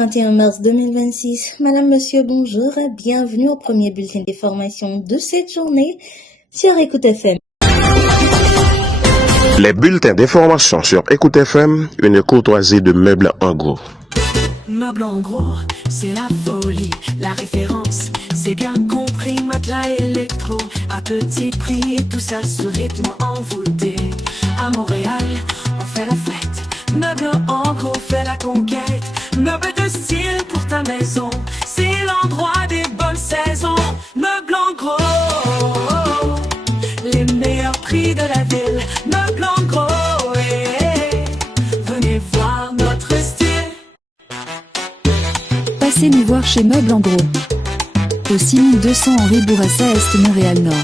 31 mars 2026. Madame, Monsieur, bonjour. Bienvenue au premier bulletin d'information de cette journée sur Écoute FM. Les bulletins d'information sur Écoute FM, une courtoisie de Meubles en Gros. Meubles en Gros, c'est la folie, la référence, c'est bien compris, matelas électro, à petit prix, tout ça sous rythme envoûté. À Montréal, on fait la fête, Meubles en Gros fait la conquête, meubles de style pour ta maison, c'est l'endroit des bonnes saisons. Meubles en Gros, les meilleurs prix de la ville, Meubles en Gros, venez voir notre style. Passez nous voir chez Meubles en Gros. Au 6200 Henri Bourassa Est Montréal-Nord.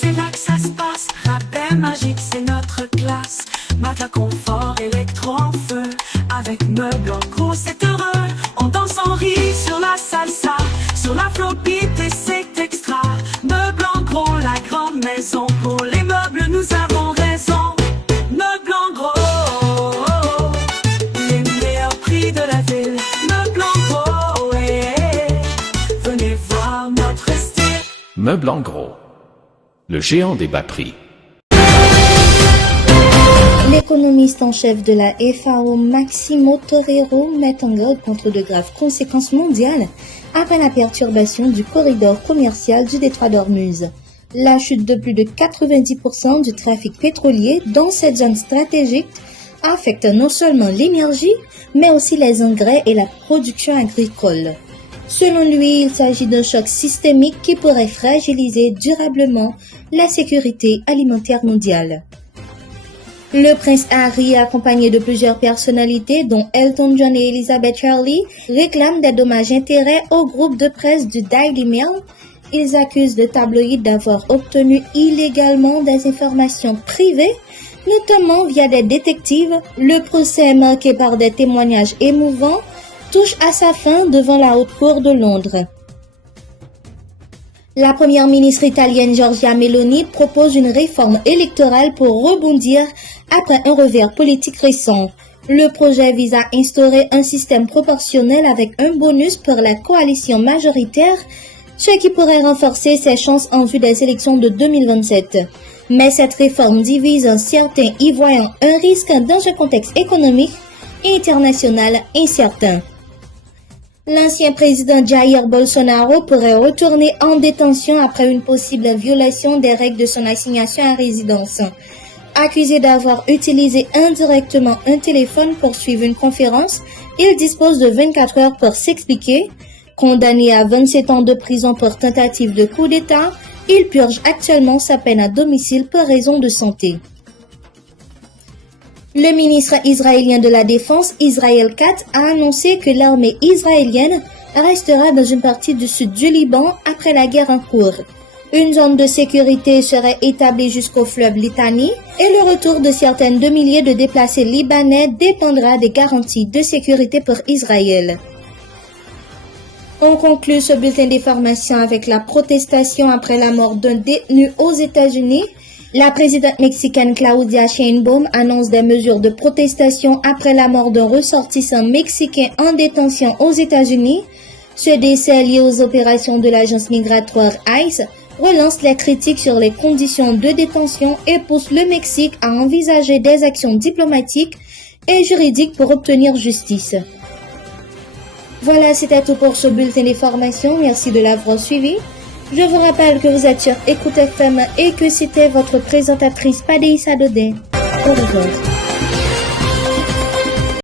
C'est là que ça se passe, rabais magique c'est notre classe. Matelas confort, électro en feu, avec Meubles en Gros c'est heureux. On danse, on rit sur la salsa, sur la flopite et c'est extra. Meubles en Gros, la grande maison, pour les meubles nous avons raison. Meubles en Gros, les meilleurs prix de la ville. Meubles en Gros, venez voir notre style. Meubles en Gros, le géant des bas prix. L'économiste en chef de la FAO, Maximo Torero, met en garde contre de graves conséquences mondiales après la perturbation du corridor commercial du détroit d'Ormuz. La chute de plus de 90% du trafic pétrolier dans cette zone stratégique affecte non seulement l'énergie, mais aussi les engrais et la production agricole. Selon lui, il s'agit d'un choc systémique qui pourrait fragiliser durablement la sécurité alimentaire mondiale. Le prince Harry, accompagné de plusieurs personnalités, dont Elton John et Elizabeth Hurley, réclame des dommages-intérêts au groupe de presse du Daily Mail. Ils accusent le tabloïd d'avoir obtenu illégalement des informations privées, notamment via des détectives. Le procès, marqué par des témoignages émouvants, touche à sa fin devant la Haute Cour de Londres. La première ministre italienne Giorgia Meloni propose une réforme électorale pour rebondir après un revers politique récent. Le projet vise à instaurer un système proportionnel avec un bonus pour la coalition majoritaire, ce qui pourrait renforcer ses chances en vue des élections de 2027. Mais cette réforme divise certains y voyant un risque dans un contexte économique et international incertain. L'ancien président Jair Bolsonaro pourrait retourner en détention après une possible violation des règles de son assignation à résidence. Accusé d'avoir utilisé indirectement un téléphone pour suivre une conférence, il dispose de 24 heures pour s'expliquer. Condamné à 27 ans de prison pour tentative de coup d'État, il purge actuellement sa peine à domicile pour raison de santé. Le ministre israélien de la Défense, Israël Katz, a annoncé que l'armée israélienne restera dans une partie du sud du Liban après la guerre en cours. Une zone de sécurité serait établie jusqu'au fleuve Litani et le retour de certaines de milliers de déplacés libanais dépendra des garanties de sécurité pour Israël. On conclut ce bulletin d'information avec la protestation après la mort d'un détenu aux États-Unis. La présidente mexicaine Claudia Sheinbaum annonce des mesures de protestation après la mort d'un ressortissant mexicain en détention aux États-Unis. Ce décès lié aux opérations de l'agence migratoire ICE relance les critiques sur les conditions de détention et pousse le Mexique à envisager des actions diplomatiques et juridiques pour obtenir justice. Voilà, c'était tout pour ce bulletin d'information. Merci de l'avoir suivi. Je vous rappelle que vous êtes sur Écoute FM et que c'était votre présentatrice Padeissa Dodé. Au revoir.